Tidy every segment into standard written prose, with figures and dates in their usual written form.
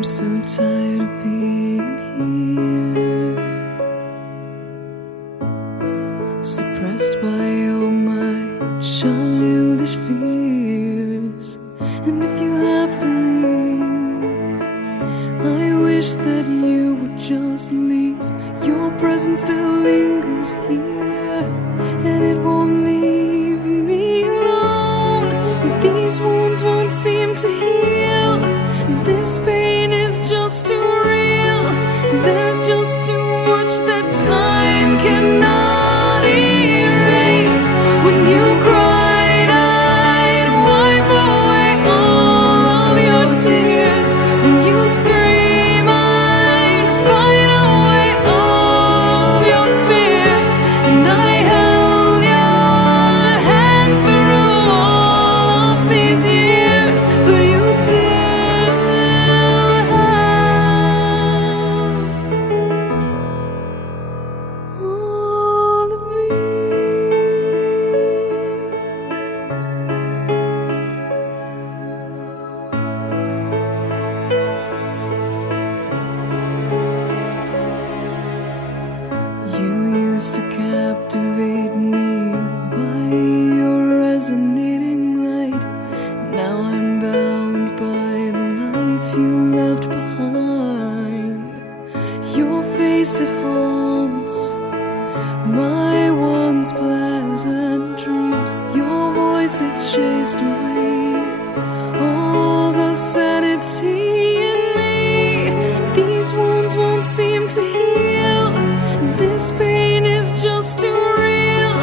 I'm so tired of being here, suppressed by all my childish fears. And if you have to leave, I wish that you would just leave. Your presence still lingers here, and it won't leave me alone. These wounds won't seem to heal. This pain is just too real. There's just too much that time cannot erase. When you cried, I'd wipe away all of your tears. When you'd scream, I'd fight away all of your fears. And I held your hand through all of these years, but you still to captivate me by your resonating light. Now I'm bound by the life you left behind. Your face, it haunts my once pleasant dreams. Your voice, it chased away all the sanity in me. These wounds won't seem to heal. This pain is just too real.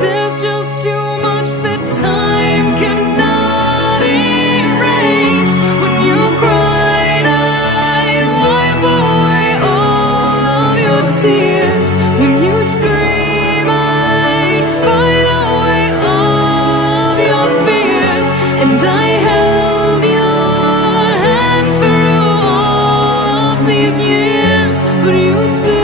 There's just too much that time cannot erase. When you cried, I'd wipe away all of your tears. When you scream, I'd fight away all of your fears. And I held your hand through all of these years, but you still